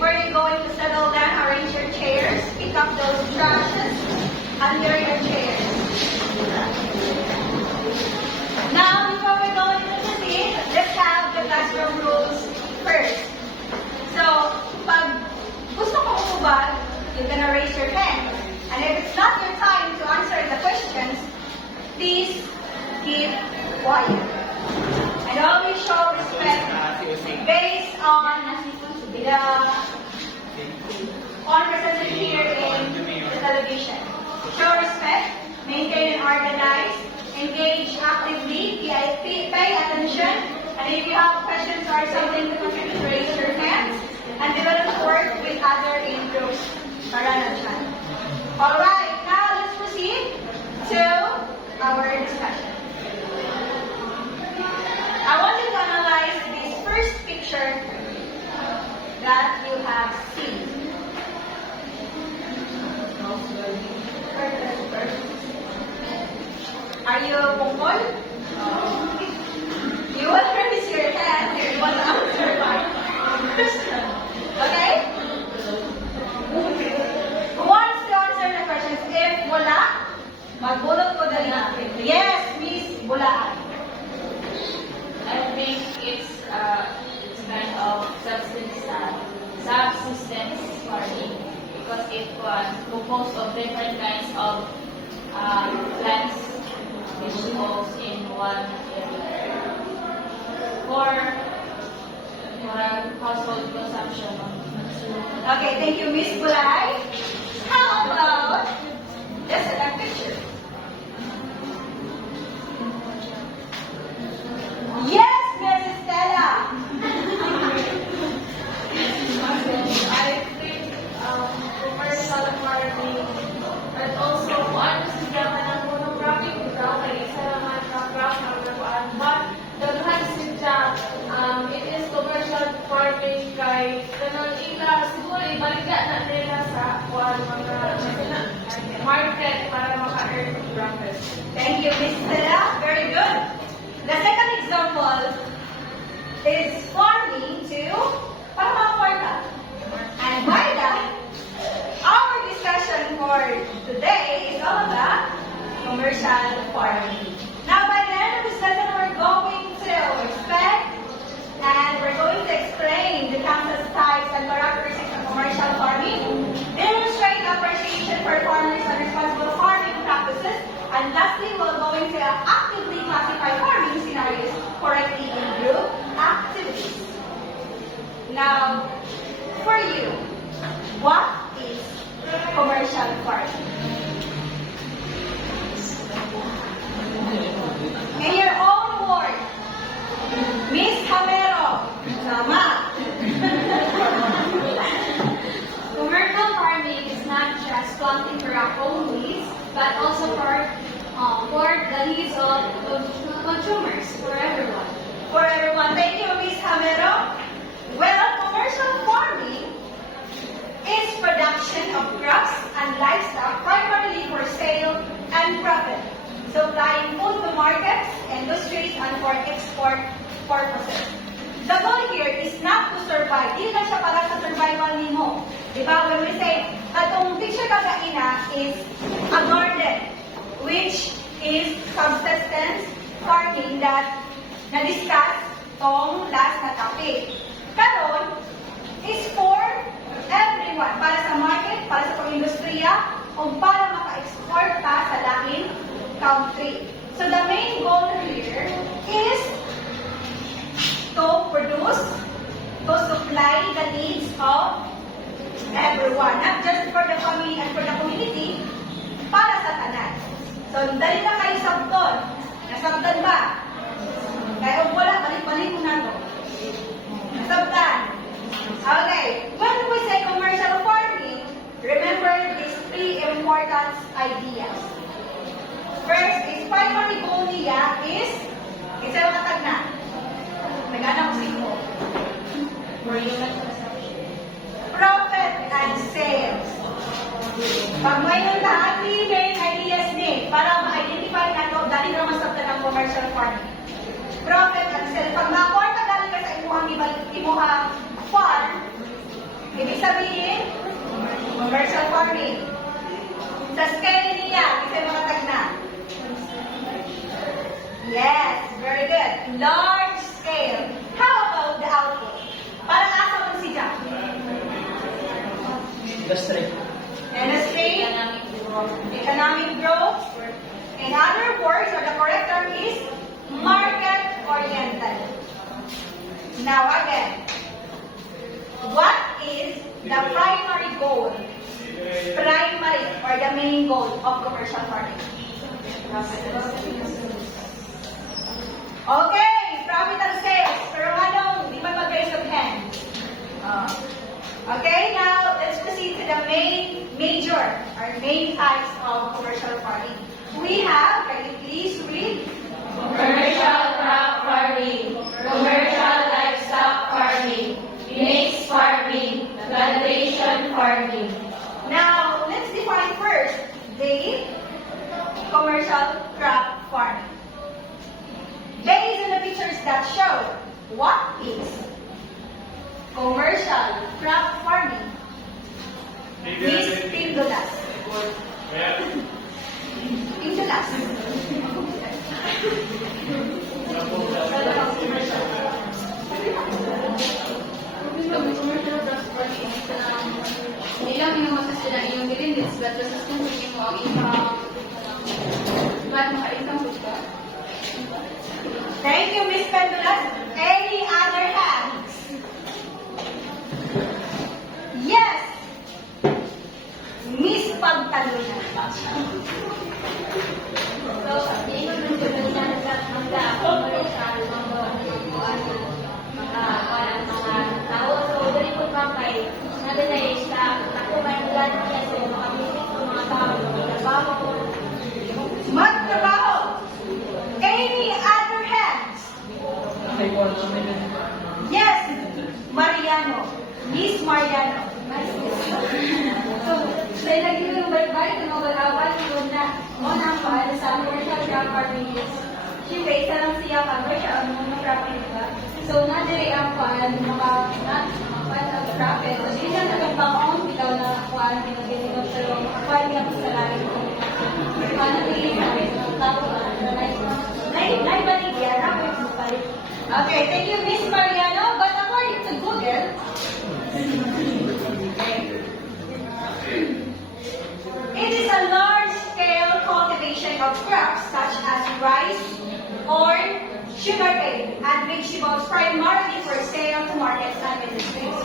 Before you're going to settle down, arrange your chairs. Pick up those trashes under your chairs. Now, before we go into the scene, let's have the classroom rules first. So, pag gusto ko umubad, you're gonna raise your hand. And if it's not your time to answer the questions, please keep quiet. And always show respect based on the presented here in the television. Show respect, maintain and organize, engage actively, pay attention, and if you have questions or something to contribute, raise your hands, and develop work with other in groups. Alright, now let's proceed to our discussion. I want you to analyze this first picture that you have seen. Are you pungkol? You will raise your hand if you want to answer my question. Okay? Who wants to answer the questions? If wala, magbulot ko dali natin. Yes, Miss Bulaan. I think it's kind of subsistence farming because it was composed of different kinds of plants vegetables in one area for household consumption. Okay, thank you, Miss Bulay. How about just a picture? Yes, Miss Stella. I think commercial farming and also ano sila ng monographic ikaw kay isa naman na graph ang nakuan but daghan sila it is commercial farming kay kanang ila siguro ibaligya na nila sa kuan mga market para maka-earn profit. Thank you, Miss Stella. Very good. The second example is farming to para makakwarta. And by that, our discussion for today is all about commercial farming. Now, by the end of this lesson, we're going to expect and we're going to explain the Kansas types and characteristics of commercial farming, demonstrate appreciation for farmers and responsible farming practices, and lastly, we're going to actively classify farming scenarios correctly in group activities. Now, for you, what is commercial farming? In your own word, Miss Hamero, sama. Commercial farming is not just planting crop only, but also for the needs of consumers, for everyone. For everyone, thank you, Miss Hamero. Well, commercial farming is production of crops and livestock primarily for sale and profit, supplying food to markets, industries, and for export purposes. The goal here is not to survive. Hindi lang siya para sa survival nimo. Diba? When we say, atong picture kagaina is a garden, which is subsistence farming that na-discuss tong last na topic. Karon is for everyone. Para sa market, para sa pang-industriya, o para maka-export pa sa laing country. So the main goal here is to produce, to supply the needs of everyone. Not just for the family and for the community, para sa tanan. So, dali na kayo sabton. Nasabtan ba? Kaya kung wala, balik-balik mo na to. Nasabtan. Okay. When we say commercial farming, remember these three important ideas. First is primary goal niya is, isa yung katag na. Nagana ko sino. Profit and sales. Pag may lahat, main ideas ni, para ma-identify na ito, dali naman sa ng commercial farming. Commercial farming. Sa scale niya, kasi mga tagna. Yes, very good. Large scale. How about the output? Parang asa mo si Jack? Industry. Industry. Economic growth. In other words, or the correct term is market-oriented. Now again, what is the primary goal? Primary or the main goal of commercial farming? Okay, profit and sales. Pero anong, di ba mag-raise of hand? Okay, now let's proceed to the major types of commercial farming. We have, can you please read? Commercial crop farming, commercial livestock farming, mixed farming, plantation farming. Now, let's define first the commercial crop farming. Based on the pictures that show, what is commercial crop farming? Miss Pindulas. Pindulas. Ilang inumatas sila iyong bilindis, but resistant mo ang income, but maka-income ka. Thank you, Miss Pendulas. Any other hands? Yes. Miss Pagtalunan. So, hindi ko nang gagawin na mga commercial, mga tao. So, dali po pa kay nadanay sa takuman lang niya sa mga bisit ng mga tao, trabaho. Magtrabaho. Any other hands? Yes. Mariano. Miss Mariano. So, dahil lagi ko yung balik-balik ng mga balawal, yun na, na pa, sa commercial crop farming is, siyempre, isa lang siya commercial, mga cropping ba? So, na-dire ang paan, mga profit. So, hindi na nagpapakaon, ikaw na kuhaan, pinag-inom, pero makakuhaan niya po sa lalim ko. Paano tingin namin? Tapos, Naibaligyan. Okay, thank you, Miss Mariano. But according to Google, it is a large-scale cultivation of crops such as rice, corn, sugarcane, and vegetables primarily for sale to markets and industries.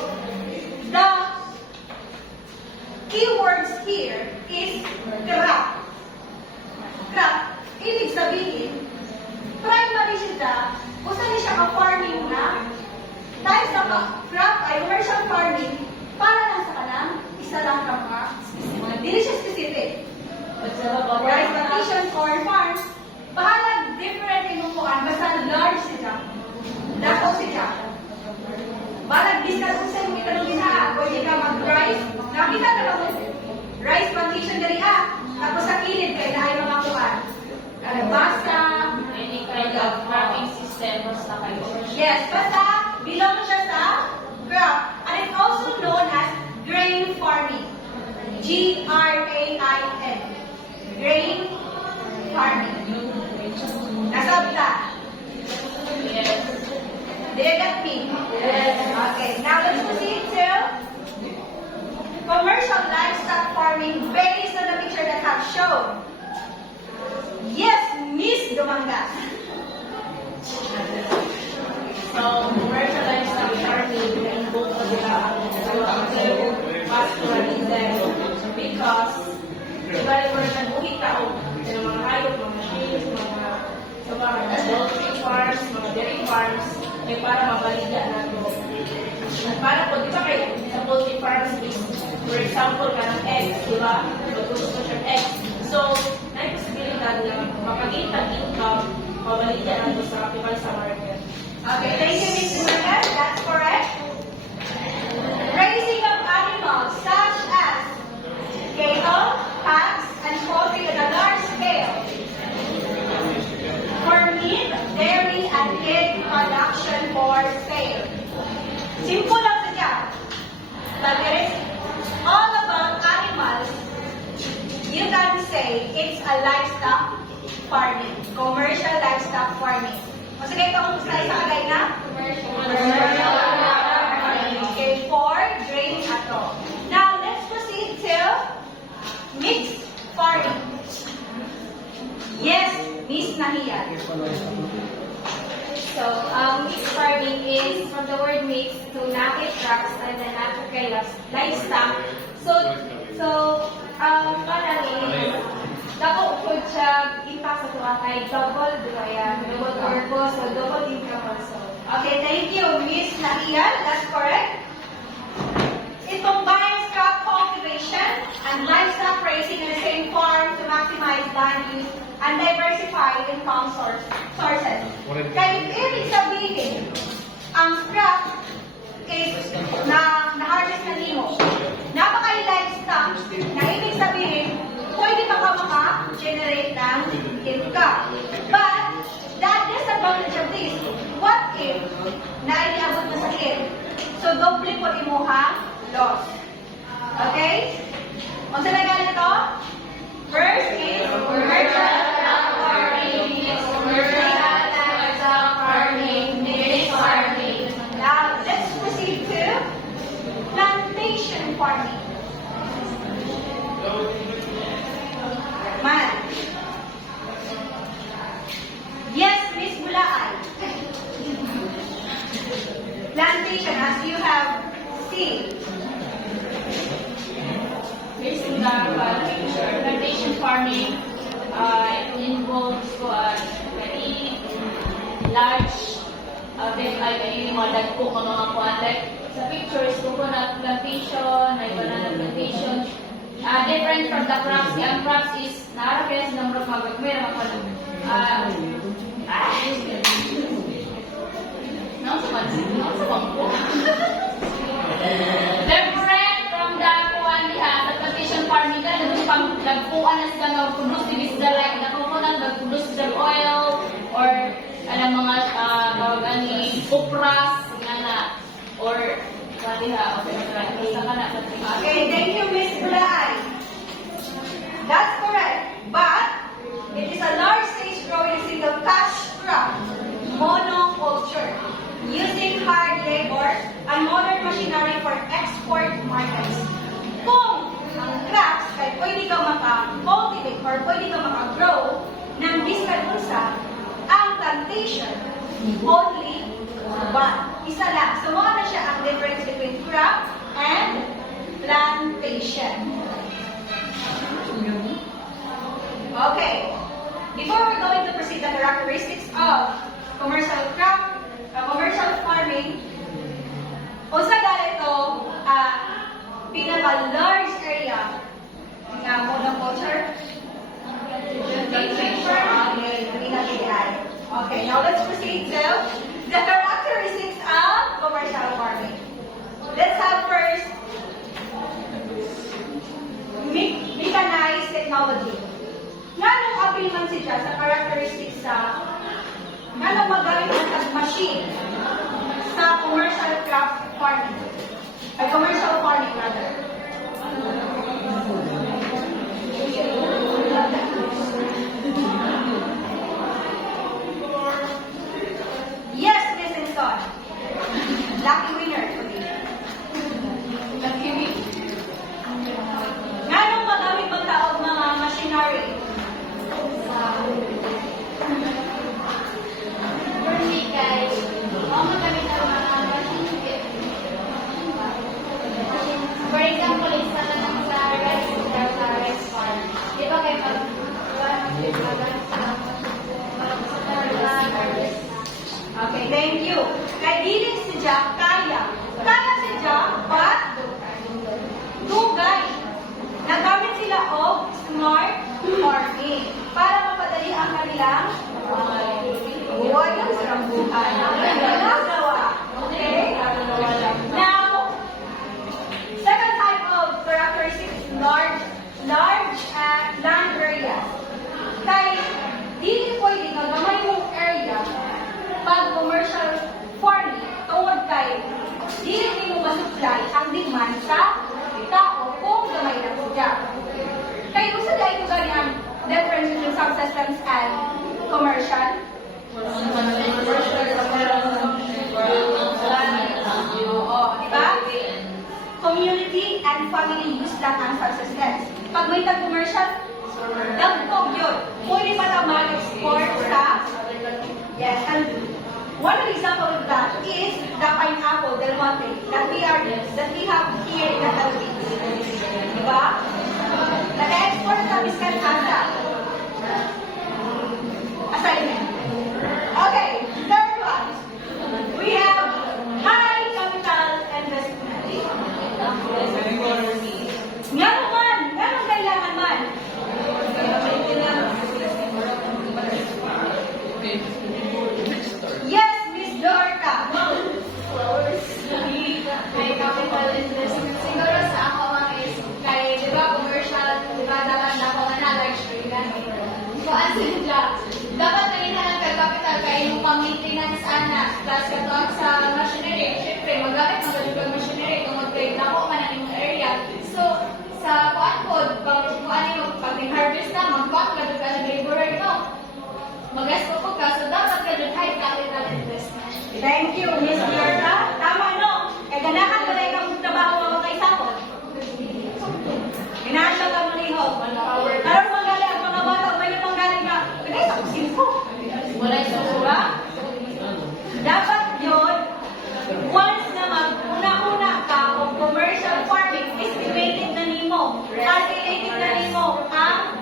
The keywords here is crop. Crop, ibig sabihin, primary siya, usan niya siya ka-farming na, dahil sa crop ay commercial farming, para lang sa kanang, isa lang ka mga specific. Dili siya specific. Rice plantation, corn farms, bahalag different yung kuhan, basta large siya. Dako siya. Bahalag discuss kung sa'yo kita nung isa, pwede ka mag-rice, nakita na ba mo? Rice plantation dali tapos sa kilid kayo na ay mga kuhan. Basta, Any kind of farming system basta kayo. yes, basta belong siya sa crop. And it's also known as grain farming. G-R-A-I-N. Grain farming. Nasabta? Yes. Did you get me? Yes. Okay, now let's proceed to commercial livestock farming based on the picture that I've shown. Yes, Miss Dumangas. So, commercial livestock farming and both of pastoralism because iba rin mga nagbuhi tao ng mga hayop, mga machines, mga poultry farms, mga dairy farms, ay para mabaligya na ito. At para po, di ba kayo, sa poultry farms, for example, kanang eggs, di ba? Maggusto siya eggs. So, may posibilidad na mapagita income, mabaligya na ito sa kapital sa market. Okay, thank you, Miss Dumangas. That's correct. Raising of animals such as cattle, hogs, and poultry on a large scale. For meat, dairy, and egg production for sale. Simple lang siya. But it is all about a livestock farming. Commercial livestock farming. O sige, itong sa kagay na? Commercial farming. Okay, for grain ato. Now, let's proceed to mixed farming. Yes, Miss Nahiya. So, mixed farming is from the word mix to naked crops and then natural livestock. Parang dako po siya impact sa tuwa kay double, di ba yan? Double purpose, so double income also. Okay, thank you, Miss Nahiya. That's correct. It combines crop cultivation and livestock raising in the same farm to maximize land use and diversify income sources. Kaya ibig sabihin, ang crop is na-harvest na nimo. Napaka-livestock na ibig sabihin, pwede pa ka maka-generate ng income. But, the disadvantage of this, what if naiabot na sa sakit? So, doble po imuhang loss. Okay? Kung saan na galing ito? First is commercial farming, mixed farming. Now, let's proceed to plantation farming. Man. Yes, Miss Bulaan. Plantation, as you have seen. Here's the plantation farming. It involves very large mga kuwan. Like sa pictures, coconut plantation, may banana plantation. Different from the crops. Ang crops is naarapin sa number of magmera different from the kuwan diha sa plantation farming ka nagpuan na sila nag-produce di sila like na coconut nag-produce sila oil or mga gani upras na or diha sa kana Okay, thank you, Miss Bulaan. That's correct. But, it is a large stage growing single cash crop, monoculture, using hard labor and modern machinery for export markets. Kung ang crops ay pwede ka maka-cultivate or pwede ka maka-grow ng discard unsa, ang plantation, only one. Isa lang. So, mga na siya ang difference between crop and plantation. Okay. Before we're going to proceed the characteristics of commercial farming, unsa ito pinaka-large area ng monoculture? Okay, now let's proceed to the characteristics of commercial farming. Let's have first mechanized technology. Nga nung apil man siya sa characteristics sa nga nung magamit ng machine sa commercial farming. Ay, commercial farming rather. Yes, Miss Inson. Lucky winner today. Lucky winner. Nga nung magamit magtaog mga machinery. For me guys, magamit ang mga machine. For example, isa na lang sa rice farm. Di ba kayo Okay, thank you. Kay dili si Jack kaya si Jack, but dugay. Nagamit sila og smart farming para mapadali ang kanilang buhay ng sarang buhay. Ginagawa. Okay? Now, second type of characteristics is large land areas. Kay dili pwede nga gamay mong area pag commercial farming tungod kay dili mo masupply ang demand sa tao kung gamay na siya. Kaya kung sa dahil ko gani ang difference systems and commercial. Oo, di ba? Community and family use lang ang subsistence. Pag may commercial, dagpog yun. Pwede pa na mag-export sa... Yes, and one example of that is the pineapple, Del Monte, that we have here in the Philippines. Di ba? Nag-export sa Biscan Asa. Assignment. Okay, third one. We have high capital investment. Nga naman, kailangan man. Yes, Miss Dorca. May capital investment. Siguro sa ako mga is, kay, di ba, commercial, di ba, dapat ako na large trade. So, ang sila, dapat na lang kay capital kay yung pang-maintenance anak, plus katawag sa machinery. Siyempre, magamit ng ganito machinery kung mag-trade na ako man ang yung area. So, sa kuan-code, pag harvest na, mag-kuan ka doon ka ng laborer, no? Mag-gasto ko ka, so dapat ka doon high capital investment. Thank you, Miss Dorca. Tama, no? Kaya ganahan ka na yung trabaho mga kaisapon. Ganahan ka mo ni Ho. Karoon manggali ang mga bata, may manggali na, pinay sa kusimpo. Wala yung Diba? Dapat yun, once na mag-una-una ka o commercial farming, estimated na nimo, calculated na nimo ang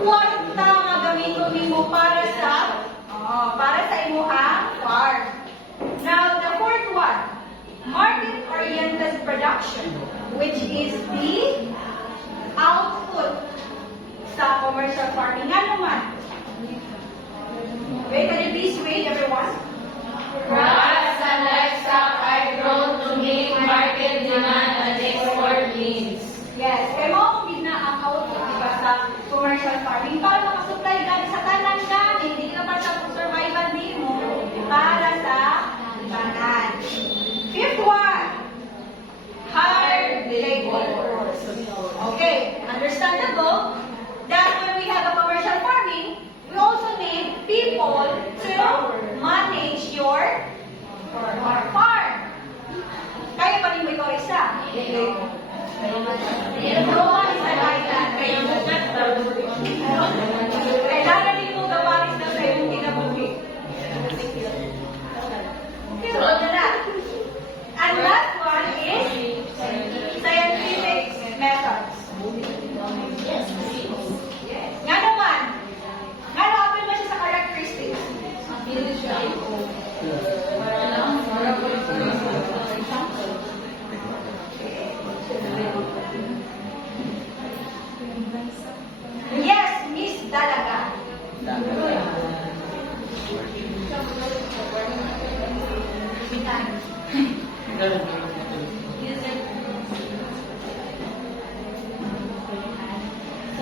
kwarta nga gamiton nimo para sa imuhang farm. Now, the fourth one, market-oriented production, which is the output sa commercial farming. Nga naman, wait, can you please wait, everyone? Crops and livestock are grown to meet market demand and export needs. Yes, kaya mo kung na ang output, diba, sa commercial farming, para makasupply gani sa tanan ka, hindi ka pa sa survival din mo, para sa tanan. Fifth one, hard labor. Okay, understandable that when we have a commercial farming, we also need people to manage your farm. Kaya pa rin mo ito isa. Roman is an island. Kailangan din mo gawain na sa iyong kinabuhi. So, na. And last one is scientific methods. Nga naman, open mo siya sa characteristics. Yes, Miss Dalaga.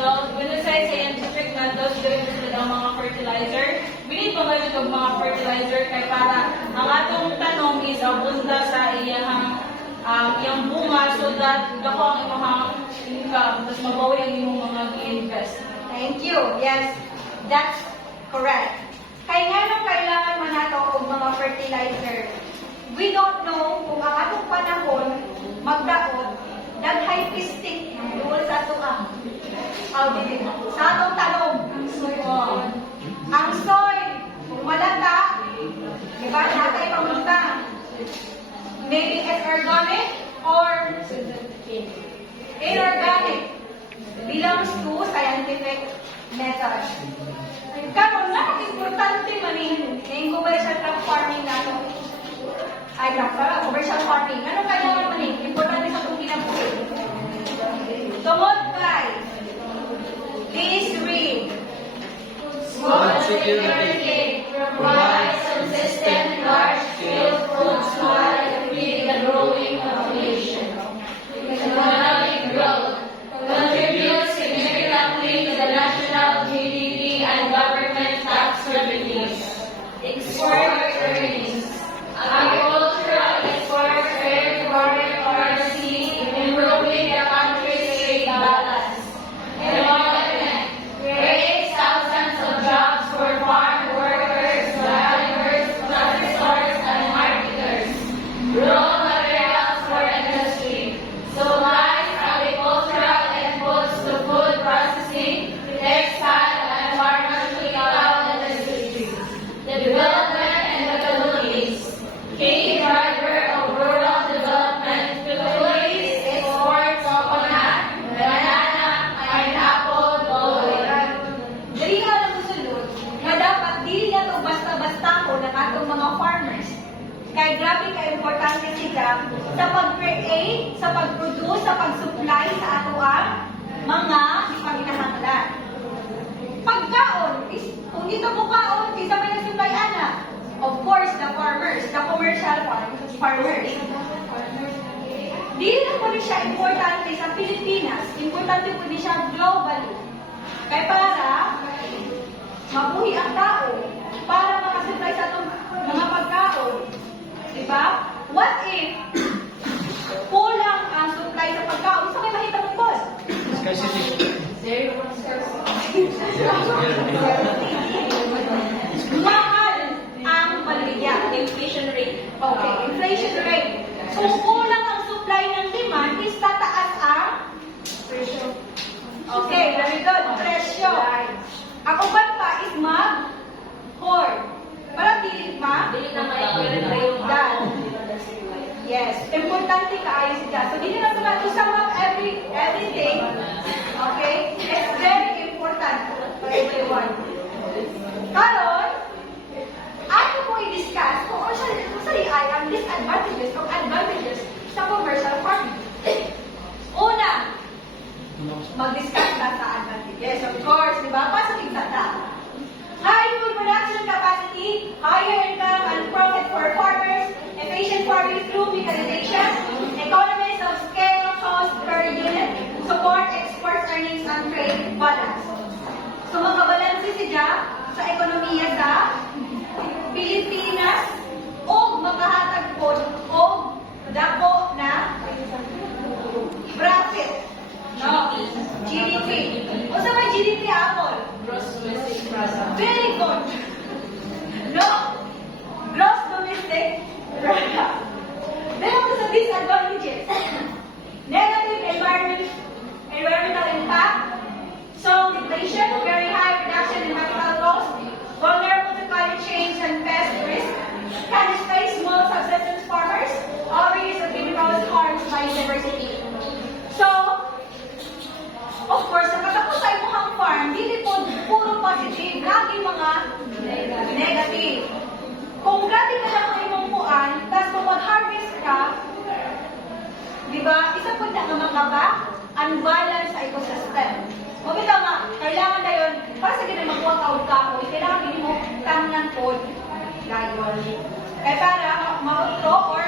So, when we say scientific methods, dito ang mga fertilizer. We need pa ba dito mga fertilizer kay para ang atong tanong is abunda sa iyang bunga so that dako ang imong income tapos mabawi ang imong mga i-invest. Thank you. Yes, that's correct. Kaya nga nung kailangan man nato og mga fertilizer, we don't know kung ang atong panahon magdaot daghay pistik duol sa tuang. Sa atong talong. Ang soil, kung malata, di ba, natay pamunta. Maybe it's organic or inorganic. Belongs to scientific method. Karon na, importante man yung commercial crop farming nato. Ay, commercial farming. Ano kailangan man importante sa itong kinabuhi. Tungod kay, please read. Food security provides consistent large-scale food supply to feed the growing population. Economic growth contributes significantly to the national GDP and government tax revenues. Export earnings. Agricultural exports earn foreign currency, improving the country's trade balance. Employment creates thousands grabe ka-importante siya sa pag-create, sa pag-produce, sa pag-supply sa ato ang mga panginahanglan. Pagkaon, kung dito po kaon, isa may nag-supply ana. Of course, the farmers, the commercial farmers. Di na po siya importante sa Pilipinas, importante po siya globally. Kaya para mabuhi ang tao, para makasupply sa itong mga pagkaon. Diba? What if kulang ang supply sa pagkaon? Gusto may mahita mo po? Scarcity. Mahal ang paligya. Inflation rate. Okay, inflation rate. So, kulang ang supply ng demand, is tataas ang Presyo. okay, very good. Presyo. Ang uban pa is mag-hoard. Para dili Dili na may Dan. Yes, importante kaayo siya. So, dili na to sum up everything. Okay? It's very important for everyone. Karon, ato po i-discuss kung ano ay ang disadvantages o advantages sa commercial farming. Una, mag-discuss na sa advantages. Of course, di ba? Pasok sa high food production capacity, higher income and profit for farmers, efficient farming through mechanization, economies of scale, cost per unit, support exports, earnings, and trade balance. So, makabalansi siya sa ekonomiya sa Pilipinas o makahatag po o dako na profit. No? GDP. O sa may GDP apple? Gross domestic product. Very good. No? Gross domestic product. Meron ko sa disadvantages. Negative environmental impact, strong inflation, very high production and capital cost, vulnerable to climate change and pest risk, can displace small subsistence farmers, overuse of chemicals harms biodiversity. So, of course, sa katapos sa imuhang farm, dili po puro positive, lagi mga negative. Kung grabe ka lang ang imong puan, tapos kung mag-harvest ka, di ba, isa po na nga makaba, unbalance sa ecosystem. Maganda nga, kailangan na yun, para sa ganun magkuha kahoy-kahoy, kailangan din mo tangan po gayon. Kaya para ma-outro or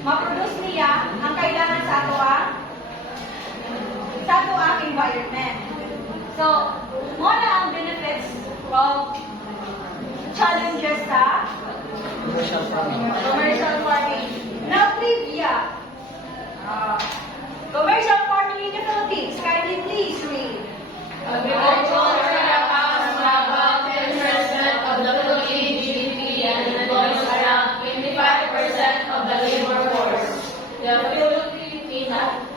ma-produce niya ang kailangan sa ato ang environment. So, muna ang benefits of challenges sa Commercial farming. commercial farming. Now, trivia. Commercial farming in the Philippines. Kindly please read. Agriculture accounts for about 10% of the Philippine GDP and employs around 25% of the labor force. The Philippine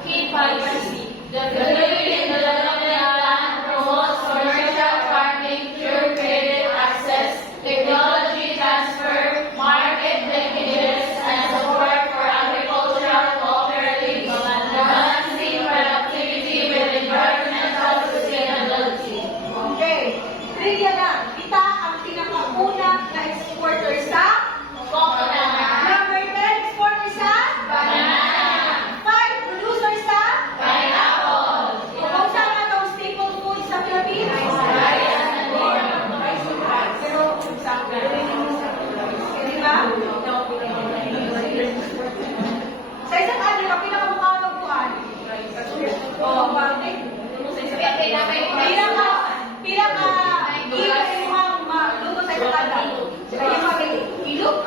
key policy. The Philippine Development Plan promotes commercial farming through credit access, technology transfer, market linkages, and support for agricultural cooperatives, balancing productivity with environmental sustainability. Okay. Trivia na. Kita ang pinakauna na exporter sa Coconut, number 10 exporter sa banana, 5 producer sa pineapple, kung saan atong staple food sa Philippines? rice and corn. Pero, di ba? Sa isang ano ka, pinakamukha ng buwan? Oo, bakit? Pinaka, yung mga luto sa isang ano? Kaya mga ilog?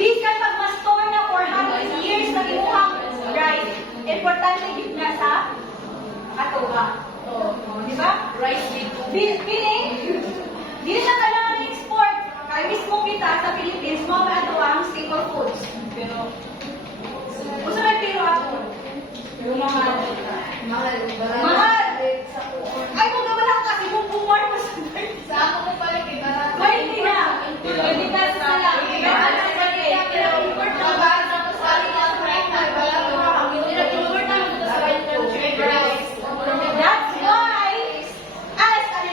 Bisan pag ma-store na for 100 years na imuhang rice, importante yun na sa atoha. Di ba? Feeling, di na kailangan i-export. Kaya mismo kita sa Philippines, mga ato ang staple foods. Pero, gusto na pero ako. Mahal! Ay, kung wala kasi kung bumar mo sa Sa ako ko pala kita. May hindi na. Hindi na sa lang. Mahal na pala kita, pero nabasa ko sa akin ang right na wala ko That's why, as an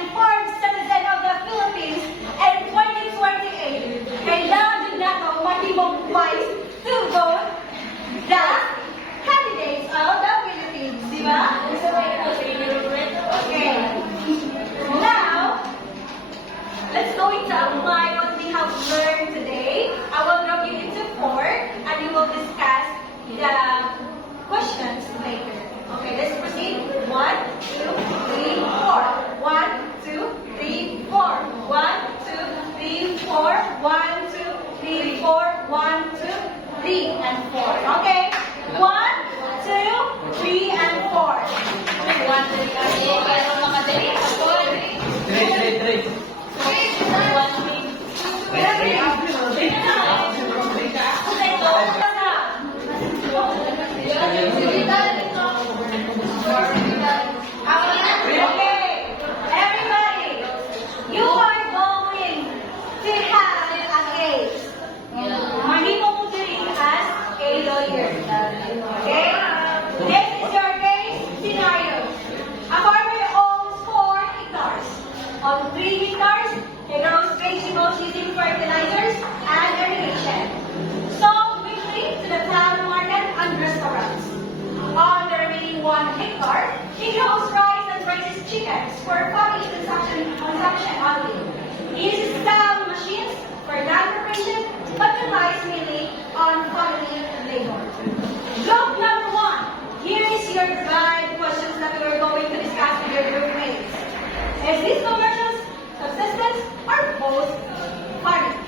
for family consumption only. Uses some machines for land preparation, but relies mainly on family labor. Group number 1. Here is your guide questions that we are going to discuss with your group mates. Is this commercial subsistence or both farming?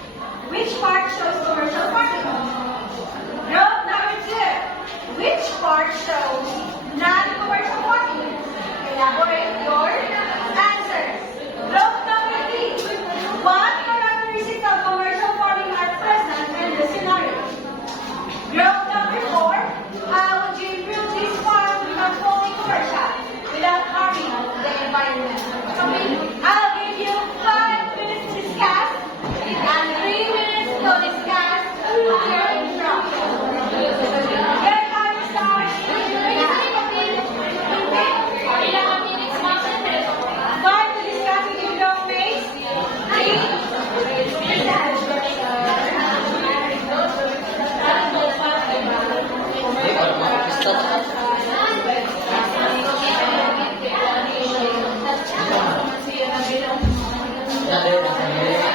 Which part shows commercial farming? Group number 2. Which part shows non-commercial farming? Elaborate your answers. Group number 3. What characteristics of commercial farming are present in the scenario? Group number 4. How would you improve this farm to become fully commercial without harming the environment? I'll give you 5 minutes to discuss and 3 minutes to discuss your instructions. Your time starts Start to discuss with your group mates. 3. Yan,